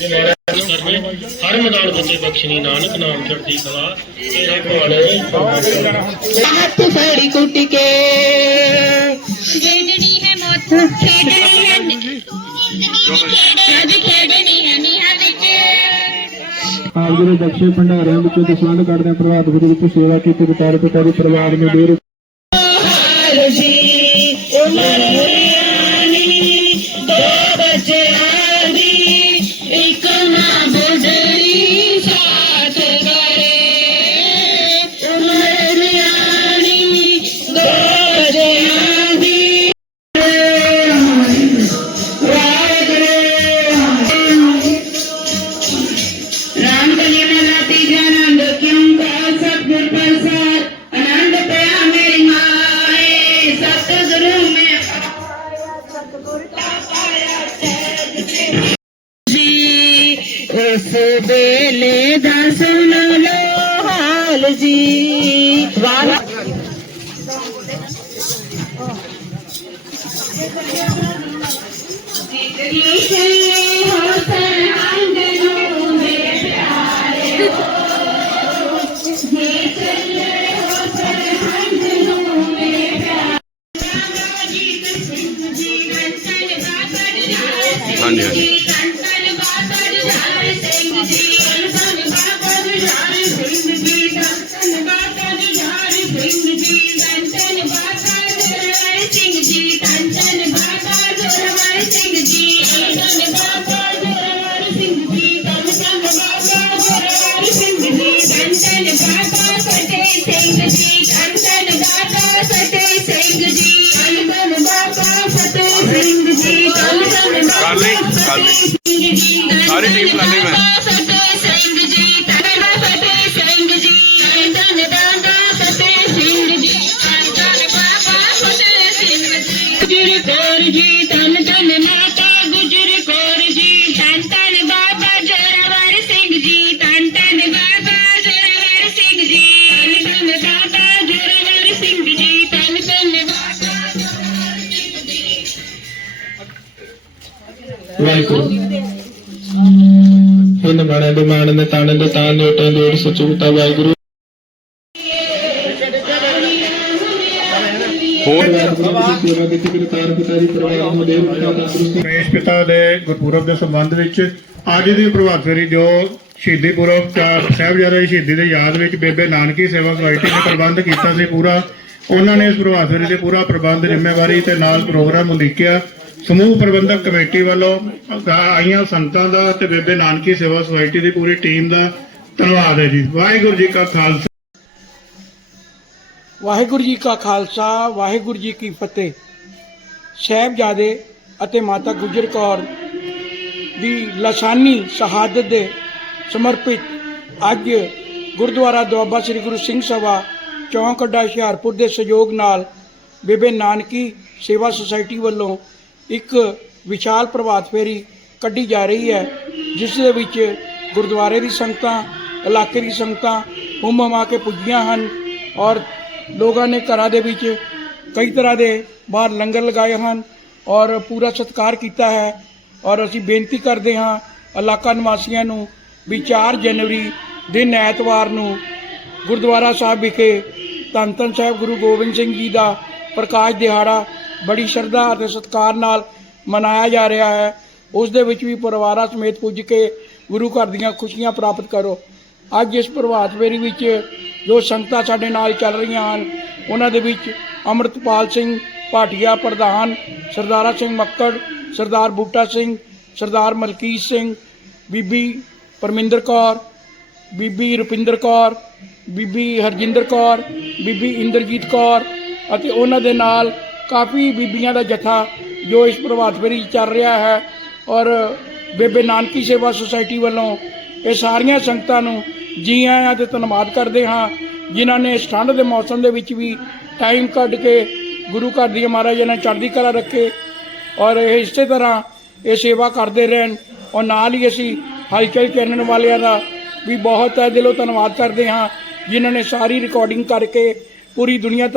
ਹਰ ਮੈਦਾਨ ਫਤਿਹ ਬਖਸ਼ਣੀ ਨਾਨਕ ਨਾਮ ਚੜ੍ਹਦੀ ਕਲਾ ਤੇਰੇ ਭਾਣੇ ਹੱਥ ਫੜੀ ਕੁੱਟ ਕੇ ਖੇਡਣੀ ਹੈ ਮੌਤ ਖੇਡਣੀ ਹੈ ਅੱਜ ਖੇਡਣੀ ਹੈ ਨੀਹਾਂ ਵਿੱਚ ਆਪ ਜੀ। ਦੇ ਬਖਸ਼ੇ ਭੰਡਾਰਿਆਂ ਵਿੱਚੋਂ ਦਸਵੰਧ ਕੱਢਦੇ ਪ੍ਰਭਾਤ ਗੁਰੂ ਵਿੱਚ ਸੇਵਾ ਕੀਤੀ ਵਿਚਾਰ ਪਿਤਾ ਦੇ ਪਰਿਵਾਰ ਨੂੰ ਦੇਰ ਹਾਲ ਜੀ ਉਮਰ ਮੁਰਿਆਨੀ ਵੇਲੇ ਦਾ ਸੁਣ ਲੋ ਹਾਲ ਜੀ। ਵਾਹ। ਲਿਖੇ ਹੁਸਨ ਅੰਗ ਨੂੰ ਮੇਰੇ ਪਿਆਰੇ ਜੀ ਚੱਲੇ ਹੁਸਨ ਅੰਗ ਨੂੰ ਮੇਰੇ ਪਿਆਰੇ ਜੀ ਸਿੰਘ ਜੀ ਕੰਚਨ ਬਾਬਰ ਜਾਏ ਸਿੰਘ ਜੀ ਕੰਚਨ ਬਾਬਰ ਜਾਏ ਸਿੰਘ ਜੀ ਕੰਚਨ ਬਾਬਰ ਜਾਏ ਸਿੰਘ ਜੀ ਕੰਚਨ ਬਾਬਰ ਜਾਏ ਸਿੰਘ ਜੀ ਕੰਚਨ ਬਾਬਰ ਜਾਏ ਸਿੰਘ ਜੀ ਕੰਚਨ ਬਾਬਾ ਜੋਰਵਰ ਸਿੰਘ ਜੀ ਕੰਚਨ ਬਾਬਾ ਜੋਰਵਰ ਸਿੰਘ ਜੀ ਕੰਚਨ ਬਾਬਾ ਜੋਰਵਰ ਸਿੰਘ ਜੀ ਕੰਚਨ ਬਾਬਾ ਫਤਿਹ ਸਿੰਘ ਜੀ ਕੰਚਨ ਬਾਬਾ ਫਤਿਹ ਸਿੰਘ ਜੀ ਕੰਚਨ ਬਾਬਾ ਫਤਿਹ ਸਿੰਘ ਜੀ ਕੰਚਨ ਕਰ ਲਈ, ਕਰ ਲਈ। ਸਾਰੀ ਟੀਮ ਕਰ ਲਈ ਮੈਂ। ਫਤਿਹ ਸਿੰਘ ਜੀ ਕੰਚਨ ਫਤਿਹ ਸਿੰਘ ਜੀ ਕੰਚਨ ਬਾਬਾ ਫਤਿਹ ਸਿੰਘ ਜੀ ਕੰਚਨ ਬਾਬਾ ਫਤਿਹ ਸਿੰਘ ਜੀ ਗੁਜਰ ਕੌਰ ਜੀ ਧੰਨ ਧੰਨ ਮਾਤਾ ਗੁਜਰ ਕੌਰ ਜੀ ਧੰਨ ਧੰਨ ਬਾਬਾ ਜੋਰਾਵਰ ਸਿੰਘ ਜੀ ਧੰਨ ਧੰਨ ਬਾਬਾ ਜੋਰਾਵਰ ਸਿੰਘ ਜੀ ਧੰਨ ਧੰਨ ਬਾਬਾ ਜੋਰਾਵਰ ਸਿੰਘ ਜੀ ਧੰਨ ਧੰਨ ਬਾਬਾ ਜੋਰਾਵਰ ਸਿੰਘ ਜੀ ਵਾਹਿਗੁਰੂ ਹਿੰਦ ਬਾਣੇ ਦੇ ਮਾਣ ਦੇ ਤਾਣੇ ਦੇ ਦੇ ਉਟੇ ਦੇ ਸਚੂਤਾ ਵਾਹਿਗੁਰੂ। ਕਿਰਤਾਰ ਪਿਤਾ ਦੀ ਨੂੰ ਗੁਰਪੁਰਬ ਦੇ ਸੰਬੰਧ ਵਿੱਚ ਅੱਜ ਦੀ ਪ੍ਰਭਾਤ ਫੇਰੀ ਜੋ ਸ਼ਹੀਦੀ ਪੁਰਬ ਸਾਹਿਬਜ਼ਾਦੇ ਸ਼ਹੀਦੀ ਦੇ ਯਾਦ ਵਿੱਚ ਬੇਬੇ ਨਾਨਕੀ ਸੇਵਾ ਸੁਸਾਇਟੀ ਨੇ ਪ੍ਰਬੰਧ ਕੀਤਾ ਸੀ ਪੂਰਾ ਉਹਨਾਂ ਨੇ ਇਸ ਪ੍ਰਭਾਤ ਫੇਰੀ ਦੇ ਪੂਰਾ ਪ੍ਰਬੰਧ ਜ਼ਿੰਮੇਵਾਰੀ ਤੇ ਨਾਲ ਪ੍ਰੋਗਰਾਮ ਉਲੀਕਿਆ। ਸਮੂਹ ਪ੍ਰਬੰਧਕ ਕਮੇਟੀ ਵੱਲੋਂ ਆਈਆਂ ਸੰਤਾਂ ਦਾ ਤੇ ਬੇਬੇ ਨਾਨਕੀ ਸੇਵਾ ਸੁਸਾਇਟੀ ਦੀ ਪੂਰੀ ਟੀਮ ਦਾ ਧੰਨਵਾਦ ਹੈ ਜੀ। ਵਾਹਿਗੁਰੂ ਜੀ ਕਾ ਖਾਲਸਾ। ਵਾਹਿਗੁਰੂ ਜੀ ਕਾ ਖਾਲਸਾ, ਵਾਹਿਗੁਰੂ ਜੀ ਕੀ ਫਤਿਹ। ਸਾਹਿਬਜ਼ਾਦੇ ਅਤੇ ਮਾਤਾ ਗੁਜਰ ਕੌਰ ਦੀ ਲਸਾਨੀ ਸ਼ਹਾਦਤ ਦੇ ਸਮਰਪਿਤ ਅੱਜ ਗੁਰਦੁਆਰਾ ਦੁਆਬਾ ਸ੍ਰੀ ਗੁਰੂ ਸਿੰਘ ਸਭਾ ਚੌਂਕ ਅੱਡਾ ਹੁਸ਼ਿਆਰਪੁਰ ਦੇ ਸਹਿਯੋਗ ਨਾਲ ਬੇਬੇ ਨਾਨਕੀ ਸੇਵਾ ਸੁਸਾਇਟੀ ਵੱਲੋਂ ਇੱਕ ਵਿਸ਼ਾਲ ਪ੍ਰਭਾਤ ਫੇਰੀ ਕੱਢੀ ਜਾ ਰਹੀ ਹੈ, ਜਿਸ ਦੇ ਵਿੱਚ ਗੁਰਦੁਆਰੇ ਦੀ ਸੰਗਤਾਂ, ਇਲਾਕੇ ਦੀ ਸੰਗਤਾਂ ਹੁੰਮ ਹਮਾ ਕੇ ਪੁੱਜੀਆਂ ਹਨ ਔਰ ਲੋਕਾਂ ਨੇ ਘਰਾਂ ਦੇ ਵਿੱਚ ਕਈ ਤਰ੍ਹਾਂ ਦੇ ਬਾਹਰ ਲੰਗਰ ਲਗਾਏ ਹਨ ਔਰ ਪੂਰਾ ਸਤਿਕਾਰ ਕੀਤਾ ਹੈ ਔਰ ਅਸੀਂ ਬੇਨਤੀ ਕਰਦੇ ਹਾਂ ਇਲਾਕਾ ਨਿਵਾਸੀਆਂ ਨੂੰ ਵੀ 4 ਜਨਵਰੀ ਦਿਨ ਐਤਵਾਰ ਨੂੰ ਗੁਰਦੁਆਰਾ ਸਾਹਿਬ ਵਿਖੇ ਧੰਨ ਧੰਨ ਸਾਹਿਬ ਗੁਰੂ ਗੋਬਿੰਦ ਸਿੰਘ ਜੀ ਦਾ ਪ੍ਰਕਾਸ਼ ਦਿਹਾੜਾ ਬੜੀ ਸ਼ਰਧਾ ਅਤੇ ਸਤਿਕਾਰ ਨਾਲ ਮਨਾਇਆ ਜਾ ਰਿਹਾ ਹੈ। ਉਸ ਦੇ ਵਿੱਚ ਵੀ ਪਰਿਵਾਰਾਂ ਸਮੇਤ ਪੁੱਜ ਕੇ ਗੁਰੂ ਘਰ ਦੀਆਂ ਖੁਸ਼ੀਆਂ ਪ੍ਰਾਪਤ ਕਰੋ। ਅੱਜ ਇਸ ਪ੍ਰਭਾਤ ਫੇਰੀ ਵਿੱਚ ਜੋ ਸੰਗਤਾਂ ਸਾਡੇ ਨਾਲ ਚੱਲ ਰਹੀਆਂ ਹਨ, ਉਹਨਾਂ ਦੇ ਵਿੱਚ ਅੰਮ੍ਰਿਤਪਾਲ ਸਿੰਘ ਭਾਟੀਆ ਪ੍ਰਧਾਨ, ਸਰਦਾਰਾ ਸਿੰਘ ਮੱਕੜ, ਸਰਦਾਰ ਬੂਟਾ ਸਿੰਘ, ਸਰਦਾਰ ਮਲਕੀਤ ਸਿੰਘ, ਬੀਬੀ ਪਰਮਿੰਦਰ ਕੌਰ, ਬੀਬੀ ਰੁਪਿੰਦਰ ਕੌਰ, ਬੀਬੀ ਹਰਜਿੰਦਰ ਕੌਰ, ਬੀਬੀ ਇੰਦਰਜੀਤ ਕੌਰ ਅਤੇ ਉਹਨਾਂ ਦੇ ਨਾਲ ਕਾਫੀ ਬੀਬੀਆਂ ਦਾ ਜਥਾ ਜੋ ਇਸ ਪ੍ਰਭਾਤ ਫੇਰੀ ਚੱਲ ਰਿਹਾ ਹੈ ਔਰ ਬੇਬੇ ਨਾਨਕੀ ਸੇਵਾ ਸੁਸਾਇਟੀ ਵੱਲੋਂ ਇਹ ਸਾਰੀਆਂ ਸੰਗਤਾਂ ਨੂੰ ਜੀ ਆਇਆਂ ਤੇ ਧੰਨਵਾਦ ਕਰਦੇ ਹਾਂ, ਜਿਨ੍ਹਾਂ ਨੇ ਇਸ ਠੰਡ ਦੇ ਮੌਸਮ ਦੇ ਵਿੱਚ ਵੀ ਟਾਈਮ ਕੱਢ ਕੇ ਗੁਰੂ ਘਰ ਦੀ ਮਹਾਰਾਜ ਨੇ ਚੜ੍ਹਦੀ ਕਲਾ ਰੱਖੇ ਔਰ ਇਹ ਇਸੇ ਤਰ੍ਹਾਂ ਇਹ ਸੇਵਾ ਕਰਦੇ ਰਹਿਣ ਔਰ ਨਾਲ ਹੀ ਅਸੀਂ ਹਲਚਲ ਚੈਨਲ ਵਾਲਿਆਂ ਦਾ ਵੀ ਬਹੁਤ ਹੈ ਦਿਲੋਂ ਧੰਨਵਾਦ ਕਰਦੇ ਹਾਂ, ਜਿਨ੍ਹਾਂ ਨੇ ਸਾਰੀ ਰਿਕਾਰਡਿੰਗ ਕਰਕੇ ਪੂਰੀ ਦੁਨੀਆ ਤੱਕ